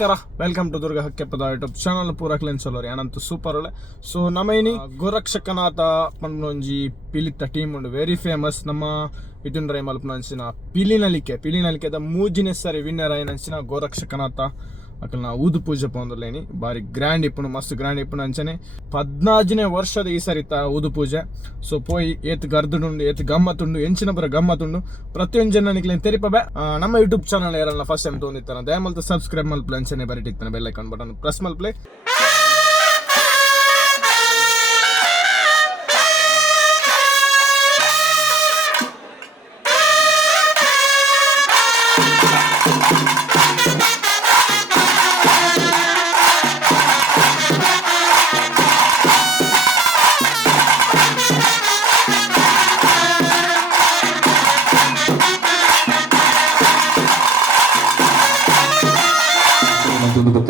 ನಮಸ್ಕಾರ, welcome to Durga ಹಕ್ಕೆಪ್ಪದ YouTube channel. ಪೂರ ಕ್ಲೀನ್ ಸೋಲರಿ ಅನಂತ ಸೂಪರ್ ಒಳ್ಳೆ. ಸೊ ನಮ್ಮೈನಿ ಗೋರಕ್ಷಕನಾಥ ಪಂಡೊಂಜಿ ಪಿಲಿತ್ತ ಟೀಮ್ ಉಂಡು ವೆರಿ ಫೇಮಸ್. ನಮ್ಮ ಇದನ್ ರೈ ಮಲ್ಪನಂಚಿನ ಪಿಲಿನಲಿಕೆದ ಮೂಜಿನೇ ಸರಿ ವಿನ್ನರ್ ಆಯ್ನಂಚಿನ ಗೋರಕ್ಷಕನಾಥ ಅಕಲ್ನ ಊದು ಪೂಜೆ ಪೋಂದುಲೇನಿ ಬಾರಿ ಗ್ರ್ಯಾಂಡ್ ಇಪ್ಪುನು, ಮಸ್ತ್ ಗ್ರ್ಯಾಂಡ್ ಇಪ್ಪುನು ಅಂಚನೆ 14ನೇ ವರ್ಷದ ಈ ಸರಿತ ಊದು ಪೂಜೆ. ಸೊ ಪೋಯಿ ಏತ್ ಗರ್ದುಂಡು ಏತ್ ಗಮ್ಮತ್ತುಂಡು ಎಂಚಿನ ಬರ ಗಮ್ಮತ್ತುಂಡು ಪ್ರತಿಯೊಂದು ಜನನಿಕ್ಲೇನು ತೆರಿಪಬೆ. ನಮ್ಮ ಯೂಟ್ಯೂಬ್ ಚಾನಲ್ ಯಾರನ್ನ ಫಸ್ಟ್ ಟೈಮ್ ತೊಂದಿತ್ತಾನ ದಯಮಲ್ತ ಸಬ್ಸ್ಕ್ರೈಬ್ ಮಲ್ಪಲೆ ಅಂಚನೆ ಬರಿಟ್ಟಿತ್ತಾನೆ ಬೆಲ್ ಐಕಾನ್ ಬಟನ್ ಪ್ರೆಸ್ ಮಲ್ಪಲೆ.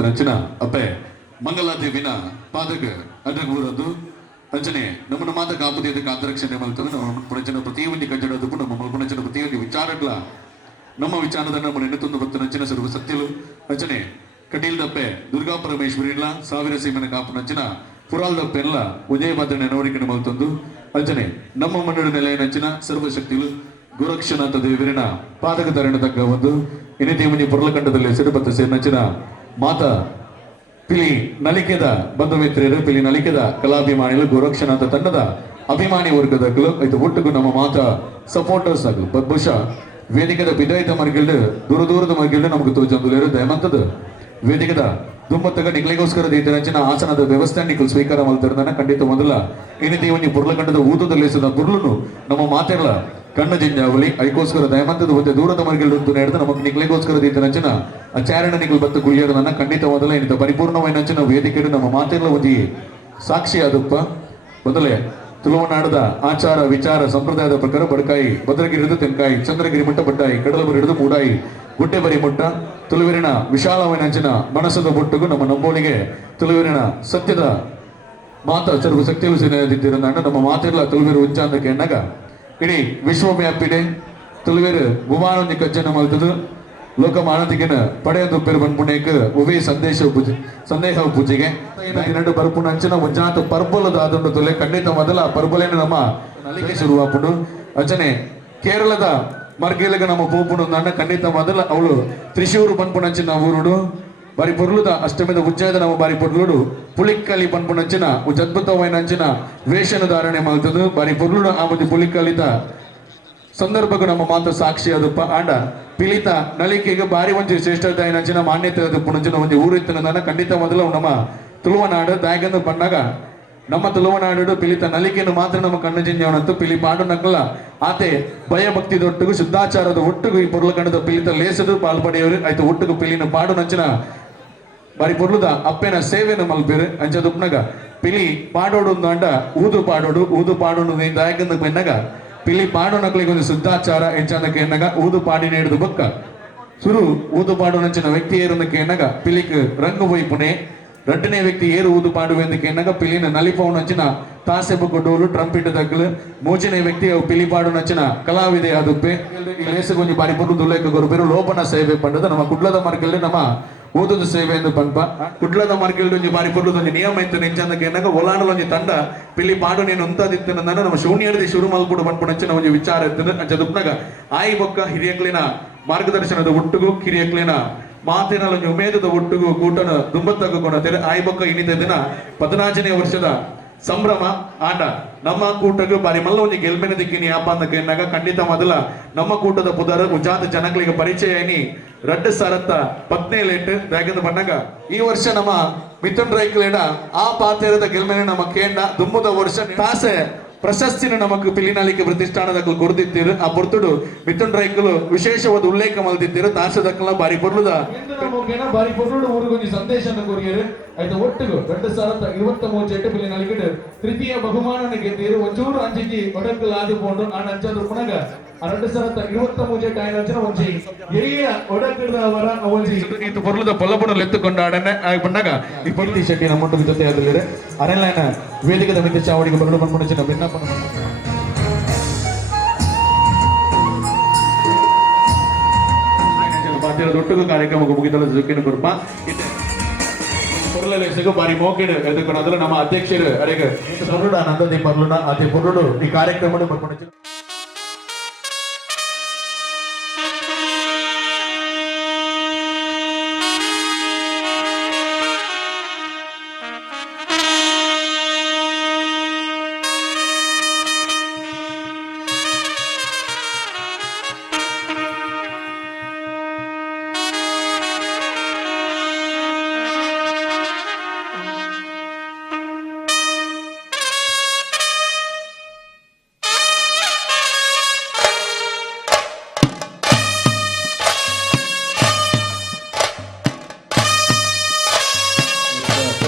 ನಚ್ಚಿನ ಅಪ್ಪೆ ಮಂಗಲಾದೇವಿನ ಪಾದಕ ಅಡ್ಡಗೂರದು ಅಂಚನೆ ನಮ್ಮನ್ನು ಮಾತ ಕಾಪುದಿಯದ ಕಾಂತರಕ್ಷಣೆ ಮಲ್ತದೆ ನಮ್ಮ ಪುಣಚನ ಪ್ರತಿಯೊಂದು ಕಜ್ಜಡದು ನಮ್ಮ ಪುಣಚನ ಪ್ರತಿಯೊಂದು ವಿಚಾರಗಳ ನಮ್ಮ ವಿಚಾರದ ನಮ್ಮ ನೆನೆತೊಂದು ಭಕ್ತ ನಂಚಿನ ಸರ್ವ ಸತ್ಯಲು ಅಂಚನೆ ಕಟೀಲ್ ದಪ್ಪೆ ದುರ್ಗಾ ಪರಮೇಶ್ವರಿ ಇಲ್ಲ ಸಾವಿರ ಸೀಮನ ಕಾಪು ನಂಚಿನ ಪುರಾಲ್ ದಪ್ಪೆ ಎಲ್ಲ ಉದಯ ಭದ್ರನೆ ನೋಡಿಕೊಂಡು ಮಲ್ತೊಂದು ಅಂಚನೆ ನಮ್ಮ ಮಣ್ಣು ನೆಲೆ ನಂಚಿನ ಸರ್ವಶಕ್ತಿಲು ಗೋರಕ್ಷನಾಥ ದೇವರಿನ ಪಾದಕ ತರಣ ತಕ್ಕ ಒಂದು ಇನಿದೇವನಿ ಪುರಲಕಂಡದಲ್ಲಿ ಸಿಡುಬತ್ತ ಸೇರ್ನಂಚಿನ ಮಾತಾ ಪಿಲಿ ನಲಿಕೆದ ಬಂಧು ಮಿತ್ರರು ಪಿಲಿ ನಲಿಕೆದ ಕಲಾಭಿಮಾನಿಗಳು ಗೋರಕ್ಷನಾಥ ತಂಡದ ಅಭಿಮಾನಿ ವರ್ಗದಗಳು ಇದು ಒಟ್ಟಿಗೂ ನಮ್ಮ ಮಾತಾ ಸಪೋರ್ಟರ್ಸ್ ಆಗಲು ಬಹುಶಃ ವೇದಿಕೆದ ಬಿದಾಯಿತ ಮರ್ಗಿಲ್ಡು ದೂರದ ಮರ್ಗಿಲ್ಡು ನಮಗೆ ತೋಜಂದುಲೇರು ದಯಮಂತದ ವೇದಿಕೆದ ದುಮ್ಮತ್ತಗ ನಿಕ್ಲಿಗೋಸ್ಕರ ದೀತರಂಚಿನ ಆಸನದ ವ್ಯವಸ್ಥೆ ನಿಖಲ್ ಸ್ವೀಕಾರ ಮಲ್ತಿರ್ದಾನೆ ಖಂಡಿತ ಮೊದಲ ಏನಿದೀವನಿ ಪುರ್ಲಕಂಡದ ಊತದಲ್ಲಿಸದ ಪುರ್ಲುನು ನಮ್ಮ ಮಾತೆಗಳ ಕಣ್ಣ ಜಿಂಜಾವಲಿ ಐಕೋಸ್ಕರ ದಯಮಂತದ ಮತ್ತೆ ದೂರದ ಮರ್ಗಿಲ್ಡು ನಡೆದು ನಮಗೆ ನಿಕ್ಲಿಗೋಸ್ಕರ ದೀತರಂಚಿನ ಆಚಾರ್ಯ ನಿಖಲ್ ಬತ್ತು ಗುಳಿಯರನ್ನ ಖಂಡಿತ ಮೊದಲ ಏನಿತ ಪರಿಪೂರ್ಣವೈನಂಚಿನ ವೇದಿಕೆಡು ನಮ್ಮ ಮಾತೆಗಳ ಒಂದು ಸಾಕ್ಷಿ ಆದಪ್ಪ ಮೊದಲೇ ತುಳುವನಾಡದ ಆಚಾರ ವಿಚಾರ ಸಂಪ್ರದಾಯದ ಪ್ರಕಾರ ಬಡಕಾಯಿ ಭದ್ರಗಿರಿ ಹಿಡಿದು ತೆನ್ಕಾಯಿ ಚಂದ್ರಗಿರಿ ಮುಟ್ಟ ಬಡ್ಡಾಯಿ ಕಡಲಬರಿ ಹಿಡಿದು ಮೂಡಾಯಿ ಗುಡ್ಡೆ ಬರಿ ಮುಟ್ಟ ತುಳುವಿನ ವಿಶಾಲವೈನಂಚಿನ ಮನಸ್ಸದ ಬೊಟ್ಟುಗೂ ನಮ್ಮ ನಂಬೋಳಿಗೆ ತುಳುವಿನ ಸತ್ಯದ ಮಾತ ಸರ್ವ ಶಕ್ತಿಯು ಸೇನೆದಿದ್ದಿರಂದ ನಮ್ಮ ಮಾತಿರ್ಲ ತುಳುವೇರು ಉಚ್ಚಾಂದಕ್ಕೆ ಎಣ್ಣಗ ಇಡೀ ವಿಶ್ವವ್ಯಾಪಿಡೆ ತುಳುವೇರು ಗುಮಾನೊಂದಿ ಕಜ್ಜನ ಮಲ್ತದು ಲೋಕ ಮಾನತಿಗೆನ ಪಡೆಯದು ಪೇರು ಬಂದ್ಪುಣೇಕ್ ಉವೇ ಸಂದೇಹ ಪೂಜೆಗೆ ಎರಡು ಬರ್ಪುಣ ಅಂಚಿನ ಉಜ್ಜಾತ ಪರ್ಬಲದ ಆದುಂಡು ತುಲೆ ಖಂಡಿತ ಮೊದಲ ಪರ್ಬಲೇನ ನಮ್ಮ ನಲಿಕೆ ಶುರುವಾಪುಂಡು ಅಂಚನೆ ಕೇರಳದ ಮರ್ಗೇಲಿಗ ನಮ್ಮ ಪೂಪುಡು ನನ್ನ ಖಂಡಿತ ಮೊದಲ ಅವಳು ತ್ರಿಶೂರು ಬಂದ್ಪುಣಂಚಿನ ಊರುಡು ಬಾರಿ ಪೊರ್ಲುದ ಅಷ್ಟಮಿದ ಉಜ್ಜಾಯದ ನಮ್ಮ ಬಾರಿ ಪೊರ್ಲುಡು ಪುಳಿಕ್ಕಲಿ ಬಂದ್ಪುಣಂಚಿನ ಉಜ್ಜ ಅದ್ಭುತವೈನ ಅಂಚಿನ ವೇಷನ ಧಾರಣೆ ಮಾಡ್ತದು ಬಾರಿ ಪೊರ್ಲುಡು ಆ ಒಂದು ಪುಳಿಕ್ಕಲಿದ ಸಂದರ್ಭಕ್ಕೂ ನಮ್ಮ ಮಾತು ಸಾಕ್ಷಿ ಅದಪ್ಪ ಆಂಡ ಪಿಲಿತ ನಲಿಕೆಗೆ ಬಾರಿ ಒಂಜಿ ಶ್ರೇಷ್ಠತೆ ನಂಚಿನ ಮಾನ್ಯತೆ ಅದು ಪುಣಂಚಿನ ಒಂದು ಊರಿತ್ತನ ಖಂಡಿತ ಮೊದಲು ನಮ್ಮ ತುಳುವನಾಡು ದಾಯಕಂದು ಬಂದಾಗ ನಮ್ಮ ತುಳುವನಾಡು ಪಿಲಿತ ನಲಿಕೆಯನ್ನು ಮಾತ್ರ ನಮ್ಮ ಕಣ್ಣು ಜಿಂಜವನಂತೂ ಪಿಲಿ ಪಾಡು ನಕಲ ಆತೆ ಭಯಭಕ್ತಿದ ಒಟ್ಟಿಗೂ ಶುದ್ಧಾಚಾರದ ಒಟ್ಟಿಗೂ ಈ ಪುರ್ಲಕಂಡದ ಪಿಲಿತ ಲೇಸದು ಪಾಲ್ಪಡೆಯವರು ಆಯ್ತು ಒಟ್ಟಿಗೂ ಪಿಲಿನ ಪಾಡು ನಂಚಿನ ಬಾರಿ ಪೊರ್ಲುದ ಅಪ್ಪೆನ ಸೇವೆನ ಮಲ್ಪೇರು ಅಂಚದುಪ್ನಾಗ ಪಿಲಿ ಪಾಡೋಡು ಅಂಡ ಊದು ಪಾಡೋಡು ದಾಯಕಂದು ಬೆನ್ನಗ ಪಿಲಿ ಪಾಡು ನಕಲಿಗೆ ಒಂದು ಶುದ್ಧಾಚಾರ ಎಂಚಂದಕ್ಕೆ ಎನ್ನಗ ಊದು ಪಾಡಿನ ಹಿಡಿದು ಬೊಕ್ಕ ಸುರು ಊದು ಪಾಡು ನಂಚಿನ ವ್ಯಕ್ತಿ ಏರುಂದಕ್ಕೆ ಎನ್ನಗ ಪಿಲಿಕ್ ರಂಗು ವೈಪುಣೆ ರಡ್ಡನೇ ವ್ಯಕ್ತಿ ಏರು ಊದು ಪಾಡುವೆಂದಕ್ಕೆ ಎನ್ನಗ ಪಿಲಿನ ನಲಿಪವು ನಂಚಿನ ತಾಸೆ ಬೊಕ್ಕ ಡೋಲು ಟ್ರಂಪಿಟ್ ದಕ್ಕಲು ಮೂಚನೇ ವ್ಯಕ್ತಿ ಪಿಲಿ ಪಾಡು ನಂಚಿನ ಕಲಾವಿದೆ ಅದುಪ್ಪೆ ಲೇಸಗೊಂಜಿ ಬಾರಿ ಪೊರ್ಲು ದುಲ್ಲೇಕ ಗೊರುಪೇರು ಲೋಪನ ಸೇವೆ ಪಂಡದ ನಮ್ಮ ಕುಡ್ಲದ ಮರ್ಗಲ್ಲಿ ನಮ್ಮ ಓದದ ಸೇವೆ ಎಂದು ಪಂಪ ಕುಡ್ಲದ ಮರ್ಗಲ್ಲಿ ಬಾರಿ ಪೊರ್ಲುದೊಂದು ನಿಯಮ ಇತ್ತು ನೆಂಚಂದಕ್ಕೆ ಎನ್ನಗ ಒಲಾಣಲೊಂಜಿ ತಂಡ ಪಿಲಿ ಪಾಡು ನೀನು ಅಂತದಿತ್ತನ ನಮ್ಮ ಶೂನ್ಯರದಿ ಶುರು ಮಲ್ಪುಡು ಪಂಪುಣಂಚಿನ ಒಂದು ವಿಚಾರ ಇರ್ತದೆ ಅಂಚದುಪ್ನಾಗ ಆಯಿ ಬೊಕ್ಕ ಹಿರಿಯಕ್ಲಿನ ಮಾರ್ಗದರ್ಶನದ ಒಟ್ಟಿಗೂ ಹಿರಿಯಕ್ಲಿನ ಮಾತಿನ ಉಮೇದದ ಒಟ್ಟಿಗೂ ಕೂಟನ ದುಂಬತ್ತಗ ಕೊಣತೆರೆ ಆಯಿ ಬೊಕ್ಕ ಇನ್ನಿತ ದಿನ 14ನೇ ವರ್ಷದ ಸಂಭ್ರಮ ಆಂಡ ನಮ್ಮ ಕೂಟಗೂ ಬಾರಿ ಮಲ್ಲ ಒಂದು ಗೆಲ್ಮೆನ ದಿಕ್ಕಿನಿ ಯಾಪ ಅಂದಕ್ಕೆ ಎನ್ನಾಗ ಖಂಡಿತ ಮೊದಲ ನಮ್ಮ ಕೂಟದ ಪುದರ ಉಜಾತ ಜನಗಳಿಗೆ ಪರಿಚಯ ಏನಿ ರಡ್ಡು ಸರತ್ತ 17 ಯಾಕೆಂದು ಬಂದಾಗ ಈ ವರ್ಷ ನಮ್ಮ ಮಿಥುನ್ ರೈಕ್ಲೇಡ ಆ ಪಾತೆರದ ಗೆಲ್ಮೆನೆ ನಮ್ಮ ಕೇಂಡ ದುಮ್ಮದ ವರ್ಷ ತಾಸೆ ಪ್ರಶಸ್ತಿನ ನಮಕ್ ಪಿಲಿನಾಲಿಕೆ ಪ್ರತಿಷ್ಠಾನದಕ್ಕಲು ಕೊಡ್ದಿತ್ತೀರು ಆ ಪೊರ್ತುಡು ಮಿಥುನ್ ರೈಕಲು ವಿಶೇಷವಾದ ಉಲ್ಲೇಖ ಮಲ್ದಿತ್ತೀರು ತಾಸದಕ್ಕಲ ಬಾರಿ ಪೊರ್ಲುದ ಬಾರಿ ಪೊರ್ಲುಡು ಊರಿಗೊಂದು ಸಂದೇಶನ ಕೊರಿಯರು ಆಯ್ತು ಒಟ್ಟಿಗೂ 2023 ಪಿಲಿನಾಲಿಕೆ ತೃತೀಯ ಬಹುಮಾನ ಗೆದ್ದಿರು ಒಂಚೂರು ಅಂಚಿಜಿ ಒಡಕ್ಕಲು ಆದಿಕೊಂಡು ಆ ನಂಚಂದ್ರು ಪುನಗ 2023 ಕಾಯಿನ ಒಂಜಿ ಹಿರಿಯ ಒಡಕಿಡದವರ ಒಂಜಿ ಇದು ಪೊರ್ಲುದ ಪೊಲ್ಲಪುನ ಎತ್ತುಕೊಂಡಾಡನೆ ಬಂದಾಗ ಈ ಪೊರ್ತಿ ಶೆಟ್ಟಿ ನಮ್ಮ ಜೊತೆ ಅದಲ್ಲಿದೆ ಅರೆಲ್ಲನ ವೇದಿಕೆದ ಮಿತಿ ಚಾವಡಿಗೆ ಬರಲು ಬಂದ್ಬಿಟ್ಟು ಭಿನ್ನಪ್ಪ ಸಾಧ್ಯ ದೊಡ್ಡ ಕಾರ್ಯಕ್ರಮ ಮುಗಿದಲ್ಲ ಜುಕ್ಕಿನ ಕುರುಪ పొరలేసేకు మరి మోకేడు ఎదుకున్న అందులో ನಮ್ಮ ಅಧ್ಯಕ್ಷರು ಅರೆಗೆ ಸೊರುಡ ನಂದದಿ ಪರ್ಲುನ ಅತಿ ಪುರುಡು ಈ ಕಾರ್ಯಕ್ರಮವನ್ನು ಬರ್ಕೊಂಡು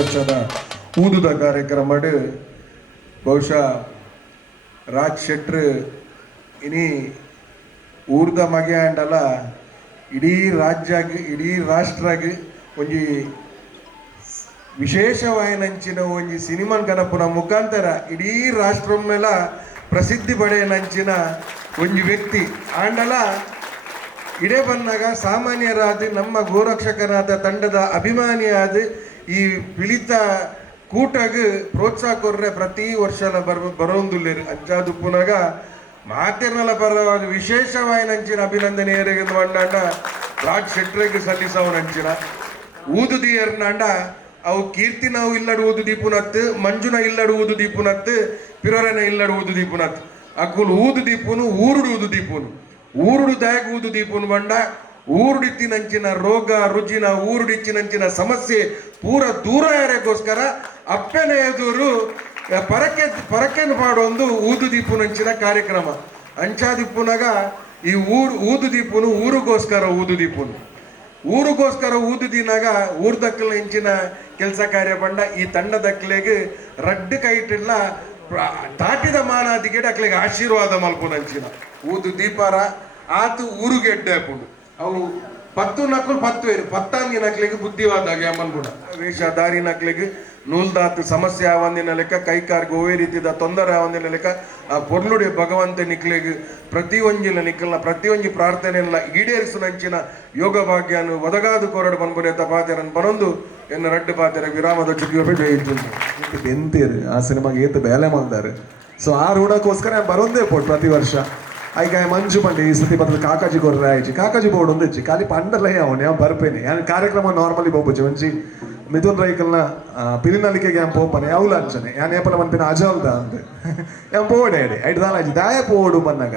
ವರ್ಷದ ಊದುದ ಕಾರ್ಯಕ್ರಮ ಬಹುಶಃ ರಾಜ್ ಶೆಟ್ರ್ ಇನಿ ಊರ್ದ ಮಗೆ ಅಂಡಲ ಇಡೀ ರಾಜ್ಯಾಗ ಇಡೀ ರಾಷ್ಟ್ರಾಗ ಒಂಜಿ ವಿಶೇಷವಾಯಿನಂಚಿನ ಒಂಜಿ ಸಿನಿಮಾನ್ ಕನಪುನ ಮುಖಾಂತರ ಇಡೀ ರಾಷ್ಟ್ರಮ್ಮೆಲ್ಲ ಪ್ರಸಿದ್ಧಿ ಪಡೆಯನಂಚಿನ ಒಂಜಿ ವ್ಯಕ್ತಿ ಆಂಡಲ ಇಡೇ ಬಂದಾಗ ಸಾಮಾನ್ಯರಾದ ನಮ್ಮ ಗೋರಕ್ಷಕನಾದ ತಂಡದ ಅಭಿಮಾನಿಯಾದ ಈ ಪಿಳಿತ ಕೂಟಗ ಪ್ರೋತ್ಸಾಹ ಕೊರ್ರೆ ಪ್ರತಿ ವರ್ಷ ಬರೋಂದುಲ್ಲೇರು ಅಂಚಾದು ಪುನಗ ಮಾತಿರ್ನಲ ಪರವಾಗಿ ವಿಶೇಷವಾಯಿನಂಚಿನ ಅಭಿನಂದನೆ ಮಂಡಾಂಡ ರಾಜ್ ಶೆಟ್ರಿಗೆ ಸಲ್ಲಿಸವನಂಚಿನ ಊದುದಿಯರ್ನಾಂಡ ಅವು ಕೀರ್ತಿ ನಾವು ಇಲ್ಲಡು ಊದು ದೀಪುನತ್ ಮಂಜುನ ಇಲ್ಲಡು ಊದು ದೀಪುನತ್ ಪಿರೊರನ ಇಲ್ಲಡು ಊದು ದೀಪುನತ್ ಅಕ್ಕುಲು ಊದು ದೀಪುನು ಊರುಡು ಊದು ದೀಪುನು ಊರುಡು ದಾಯಗ ಊದು ದೀಪುನು ಬಂಡ ಊರುಡಿತ್ತಿನಂಚಿನ ರೋಗ ರುಜಿನ ಊರುಡಿಚ್ಚಿನಂಚಿನ ಸಮಸ್ಯೆ ಪೂರ ದೂರ ಯಾರಿಗೋಸ್ಕರ ಅಪ್ಪನೆ ಎದುರು ಪರಕೆನ್ ಪಾಡೊಂದು ಊದು ದೀಪುನಂಚಿನ ಕಾರ್ಯಕ್ರಮ ಅಂಚಾದಿಪ್ಪುನಾಗ ಈ ಊದು ದೀಪುನು ಊರಿಗೋಸ್ಕರ ಊದು ದೀಪುನು ಊರಿಗೋಸ್ಕರ ಊದು ದಿನಾಗ ಊರ್ ದಕ್ಕಲ ಇಂಚಿನ ಕೆಲಸ ಕಾರ್ಯ ಬಂಡ ಈ ತಂಡ ದಕ್ಕಲೆಗೆ ರಡ್ಡು ಕೈಟಿಲ್ಲ ತಾಟಿದ ಮಾನಾದಿಗೆ ಅಕ್ಲೆಗೆ ಆಶೀರ್ವಾದ ಮಲ್ಪುನಂಚಿನ ಊದು ದೀಪಾರ ಆತು ಊರುಗೆಡ್ಡೆ ಹಾಕೊಂಡು ಅವು 10 ನಕಲು 10 ವೇರು 10 ನಕ್ಲಿಗೆ ಬುದ್ಧಿವಾದಾಗ ಅಮ್ಮನ್ಗುಣ ವೇಷಧಾರಿ ನಕ್ಲಿಗೆ ನೂಲ್ದಾತ್ ಸಮಸ್ಯೆ ಆವಂದಿನ ಲೆಕ್ಕ ಕೈಕಾರ್ಗೆ ಓವೇ ರೀತಿದ ತೊಂದರೆ ಆವಂದಿನ ಲೆಕ್ಕ ಆ ಪೊರ್ಲುಡೆ ಭಗವಂತ ನಿಕ್ಲಿಗೆ ಪ್ರತಿಯೊಂಜಿನ ನಿಕ್ಕಲ್ನ ಪ್ರತಿಯೊಂಜಿ ಪ್ರಾರ್ಥನೆಯನ್ನ ಈಡೇರಿಸುನಂಚಿನ ಯೋಗ ಭಾಗ್ಯನು ಒದಗಾದು ಕೊರಡು ಬಂದ್ಬಿಡೇತ ಪಾತೆರನ್ನು ಬರೊಂದು ಎನ್ನ ರಡ್ಡು ಪಾತೆರ ವಿರಾಮದ ಚುಕ್ಕಿಯೊಬ್ಬೆ ಜಯಿತು ಎಂತೀರು ಆ ಸಿನಿಮಾಗೆ ಏತು ಬೇಲೆ ಮಾಡ್ದಾರೆ ಸೊ ಆ ರೂಢಕ್ಕೋಸ್ಕರ ಬರೋಂದೇ ಪೋಟ್ ಪ್ರತಿ ವರ್ಷ ಐಕ ಮಂಜು ಪಂಡೆ ಈ ಸತಿ ಬರ್ತದೆ ಕಾಕಾಜಿ ಕೊರ್ರೆ ಆಯ್ತು ಕಾಕಾಜಿ ಬೋರ್ಡ್ ಒಂದು ಹೆಚ್ಚಿ ಖಾಲಿ ಪಂಡಲೇ ಅವನು ಯಾವ ಬರ್ಪೇನೆ ಯಾನ್ ಕಾರ್ಯಕ್ರಮ ನಾರ್ಮಲಿ ಬೋಪುಜಿ ಒಂಜಿ ಮಿಥುನ್ ರೈಕಲ್ನ ಪಿಲಿನಲಿಕೆಗೆ ಯಾನ್ ಪೋಪನೆ ಯಾವ್ಲ ಅಂಚನೆ ಯಾನ್ ಏಪಲ ಮನ್ಪಿನ ಅಜಲ್ದ ಅಂದೆ ಯಾನ್ ಪೋಡೆ ಐದು ದಾಲಾಜಿ ದಾಯ ಪೋಡು ಬನ್ನಾಗ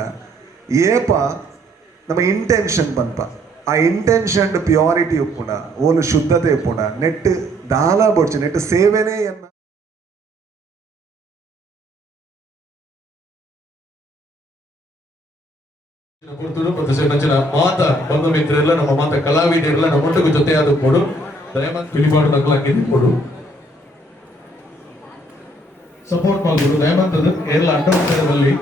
ಏಪ ನಮ್ಮ ಇಂಟೆನ್ಷನ್ ಬಂತ ಆ ಇಂಟೆನ್ಷನ್ ಪ್ಯೂರಿಟಿ ಉಪ್ಪುಣ ಓನು ಶುದ್ಧತೆ ಉಪ್ಪುಣ ನೆಟ್ ದಾಲ ಬೋಡ್ಚಿ ನೆಟ್ ಸೇವೆನೇ ಎನ್ನ ನಚ್ಚಿನ ಮಾತ ಬಂಧು ಮಿತ್ರರೆಲ್ಲ ನಮ್ಮ ಮಾತ ಕಲಾವಿದರೆಲ್ಲ ನಮ್ಮೊಟ್ಟಿಗೆ ಜೊತೆಯಾದ ಕೊಡು ದಯಮಾಡಿ ಪಿಲಿಪಾಡು ನಗಲಾಗಿ ಕೊಡು ಸಪೋರ್ಟ್ ಮಾಡ್ಬೋದು ದಯಮಾಂತದ ಎಲ್ಲ ಅಡ್ಡದಲ್ಲಿ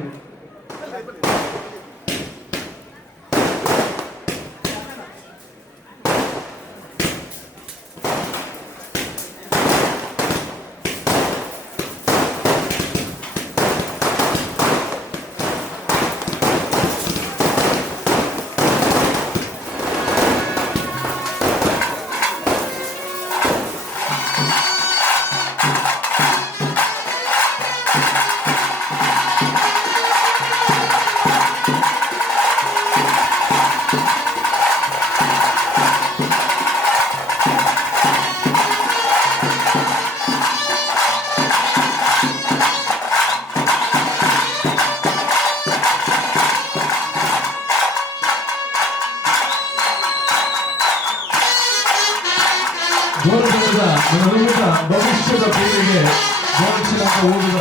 ಭವಿಷ್ಯದ ಪೀಳಿಗೆ ಗೋರಕ್ಷಕ ಓದುವ